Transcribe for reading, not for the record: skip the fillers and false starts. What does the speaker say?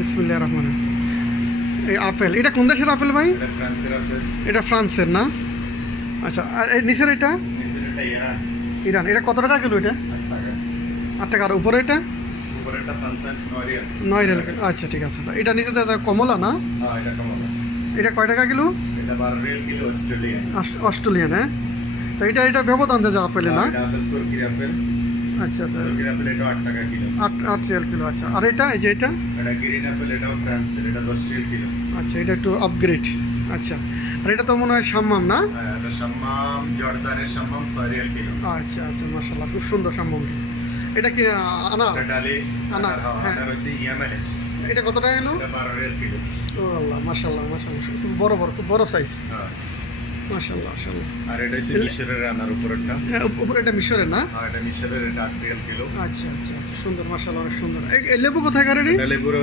বিসমিল্লাহির রহমানির রহিম। এই আপেল, এটা কোন দেশের আপেল ভাই? এটা ফ্রান্সের আছে, এটা ফ্রান্সের না? আচ্ছা, আর এই নিচের এটা? নিচের এটা ইরান, ইরান। এটা কত টাকা কিলো এটা? 8 টাকা। 8 টাকা। আর উপরে এটা? উপরে এটা ফ্রান্সের 9 রিয়াল। 9 রিয়াল। আচ্ছা ঠিক আছে। এটা নিচে কমলা না? হ্যাঁ, এটা কমলা। এটা কয় টাকা কিলো? এটা 12 রিয়াল কিলো অস্ট্রেলিয়ান। অস্ট্রেলিয়ান, হ্যাঁ। তো এটা ব্যবধান দেওয়া আপেল না? এটা আমাদের তুর্কির আপেল। আচ্ছা আচ্ছা, তুর্কির আপেল এটা 8 টাকা কিলো। 8 Real kilo. আচ্ছা, আর এটা এই যে এটা? এটা গ্রিন আপেল, এটাও ফ্রান্সের, এটা 10 রিয়াল কিলো। আচ্ছা, এটা একটু আপগ্রেড। আচ্ছা, আর এটা তো মনে হয় সাম্মাম না? হ্যাঁ, এটা শাম্মাম, জর্দানের শাম্মাম 6 রিয়াল কিলো। আচ্ছা আচ্ছা, মাশাআল্লাহ, খুব সুন্দর সাম্মাম। এটা কি আনার? এটা ডালি আনার, হ্যাঁ। আনার হচ্ছে ইয়ামেনে। এটা কত টাকা কিলো? এটা 12 রিয়াল কিলো। ও আল্লাহ, মাশাআল্লাহ মাশাআল্লাহ, খুব বড় বড়, খুব বড় সাইজ। হ্যাঁ, মাশাআল্লাহ মাশাআল্লাহ। আর এটা হচ্ছে মিশরের আনার উপরেরটা। হ্যাঁ, উপরে এটা মিশরের না? হ্যাঁ, এটা মিশরের, এটা 8 রিয়াল কিলো। আচ্ছা আচ্ছা আচ্ছা, সুন্দর, মাশাআল্লাহ, অনেক সুন্দর। এই লেবু কোথায় কারের? এটা লেবুর